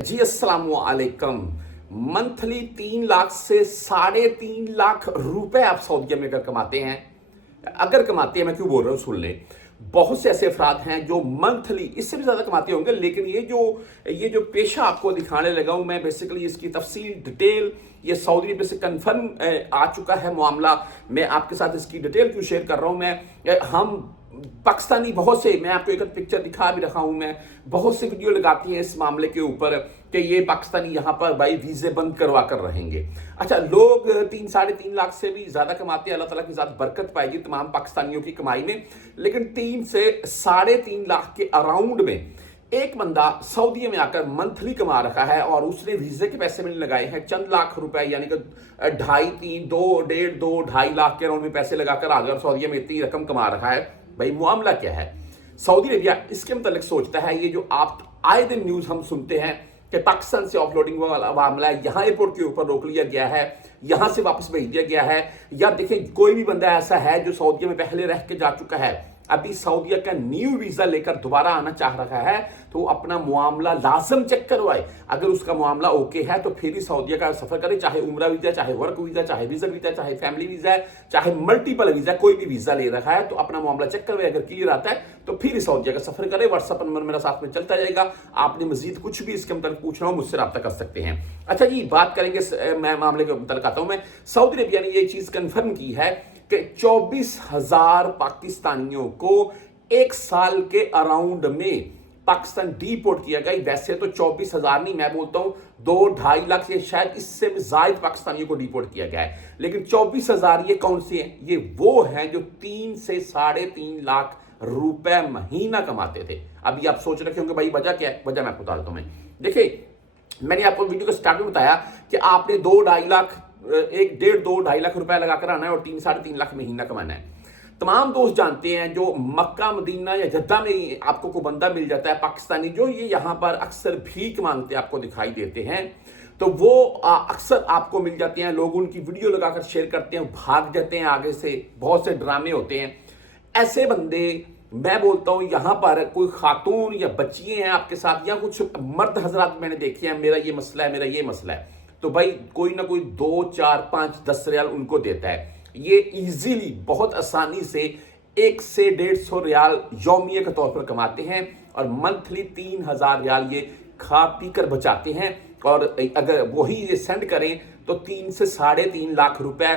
जी अस्सलाम वालेकुम। मंथली 3 लाख से 3.5 लाख रुपए आप सऊदी में अगर कमाते हैं, मैं क्यों बोल रहा हूं सुन लें। बहुत से ऐसे अफराद हैं जो मंथली इससे भी ज्यादा कमाते होंगे, लेकिन ये जो पेशा आपको दिखाने लगा हूं मैं, बेसिकली इसकी तफसील डिटेल ये सऊदी अरब से कंफर्म आ चुका है मामला। मैं आपके साथ इसकी डिटेल क्यों शेयर कर रहा हूं। हम पाकिस्तानी बहुत से, मैं आपको एक पिक्चर दिखा भी रखा हूं, मैं बहुत से वीडियो लगाती हैं इस मामले के ऊपर कि ये पाकिस्तानी यहां पर भाई वीजे बंद करवा कर रहेंगे। अच्छा, लोग 3-3.5 लाख से भी ज्यादा कमाते हैं। अल्लाह ताला की ज़ात बरकत पाएगी तमाम पाकिस्तानियों की कमाई में, लेकिन 3 से 3.5 लाख के अराउंड में एक बंदा सऊदी में आकर मंथली कमा रखा है और उसने वीजे के पैसे में लगाए हैं चंद लाख रुपए, यानी कि 2.5 लाख के अराउंड में पैसे लगाकर आ गया और सऊदी में इतनी रकम कमा रखा है। भाई मामला क्या है? सऊदी अरेबिया इसके मतलब सोचता है, ये जो आप आए दिन न्यूज हम सुनते हैं कि पाकिस्तान से ऑफलोडिंग वाला मामला है, यहां एयरपोर्ट के ऊपर रोक लिया गया है, यहां से वापस भेज दिया गया है, या देखिए कोई भी बंदा ऐसा है जो सऊदी में पहले रह के जा चुका है, अभी सऊदीया का न्यू वीजा लेकर दोबारा आना चाह रहा है, तो अपना मामला लाजम चेक करवाए। अगर उसका मामला ओके है तो फिर ही सऊदीया का सफर करे, चाहे उम्रा वीजा, चाहे वर्क वीजा, चाहे वीजा वीजा, चाहे फैमिली वीजा है, चाहे मल्टीपल वीजा, कोई भी वीजा ले रखा है तो अपना मामला चेक करवाए। अगर क्लियर आता है तो फिर ही सऊदीया का सफर करे। व्हाट्सएप नंबर मेरा साथ में चलता जाएगा, आपने मजीद कुछ भी इसके मतलब पूछना हो मुझसे रब्ता कर सकते हैं। अच्छा जी, बात करेंगे, मैं मामले के मतलब आता हूं। मैं सऊदी अरेबिया ने यह चीज कंफर्म की है कि 24,000 पाकिस्तानियों को एक साल के अराउंड में पाकिस्तान डिपोर्ट किया गया। वैसे तो 24,000 नहीं, मैं बोलता हूं 2-2.5 लाख से शायद इससे भी ज्यादा पाकिस्तानियों को डिपोर्ट किया गया है, लेकिन 24,000 ये कौन से हैं? ये वो हैं जो 3 से 3.5 लाख रुपए महीना कमाते थे। अभी आप सोच रखे होंगे भाई वजह क्या है? वजह मैं आपको बता देता हूं। देखिए, मैंने आपको वीडियो के स्टार्ट में बताया कि आपने 2-2.5 लाख, 1-1.5-2-2.5 लाख रुपए लगाकर आना है और 3-3.5 लाख महीना कमाना है। तमाम दोस्त जानते हैं, जो मक्का, मदीना या जद्दा में आपको कोई बंदा मिल जाता है पाकिस्तानी, जो ये यहां पर अक्सर भीख मांगते आपको दिखाई देते हैं, तो वो अक्सर आपको मिल जाते हैं। लोग उनकी वीडियो लगाकर शेयर करते हैं, भाग जाते हैं आगे से, बहुत से ड्रामे होते हैं। ऐसे बंदे, मैं बोलता हूं, यहां पर कोई खातून या बच्चियां हैं आपके साथ, या कुछ मर्द हजरात मैंने देखे हैं, मेरा ये मसला है, मेरा ये मसला है, तो भाई कोई ना कोई 2, 4, 5, 10 रियाल उनको देता है। ये इजीली, बहुत आसानी से 1 से 150 रियाल यौमिया के तौर पर कमाते हैं और मंथली 3,000 रियाल ये खा पी कर बचाते हैं। और अगर वही ये सेंड करें तो 3 से 3.5 लाख रुपए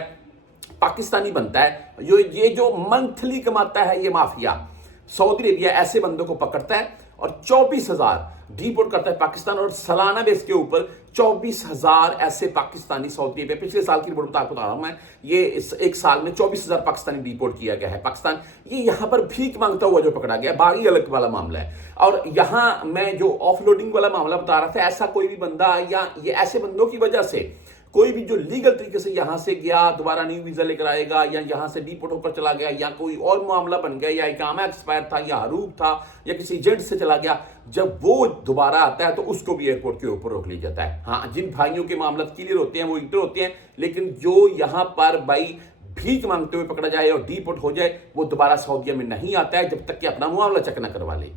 पाकिस्तानी बनता है। ये जो मंथली कमाता है ये माफिया, सऊदी अरेबिया ऐसे बंदों को पकड़ता है और 24,000 डिपोर्ट करता है पाकिस्तान, और सालाना बेस के ऊपर 24,000 ऐसे पाकिस्तानी सऊदी अरेबिया, पिछले साल की रिपोर्ट आपको बता रहा हूं मैं, ये इस एक साल में 24,000 पाकिस्तानी डिपोर्ट किया गया है। पाकिस्तान ये यहां पर भीख मांगता हुआ जो पकड़ा गया, बागी अलग वाला मामला है। और यहां मैं जो ऑफलोडिंग वाला मामला बता रहा था, ऐसा कोई भी बंदा, या ये ऐसे बंदों की वजह से कोई भी जो लीगल तरीके से यहां से गया, दोबारा न्यू वीजा लेकर आएगा, या यहां से डिपोर्ट होकर चला गया, या कोई और मामला बन गया, या इकामा एक्सपायर था, या हरूब था, या किसी एजेंट से चला गया, जब वो दोबारा आता है तो उसको भी एयरपोर्ट के ऊपर रोक लिया जाता है। हाँ, जिन भाइयों के मामला क्लियर होते हैं वो इंटर होते हैं, लेकिन जो यहां पर भाई भीख मांगते हुए पकड़ा जाए और डिपोर्ट हो जाए, वो दोबारा सऊदीया में नहीं आता है जब तक कि अपना मामला चेक न करवा ले।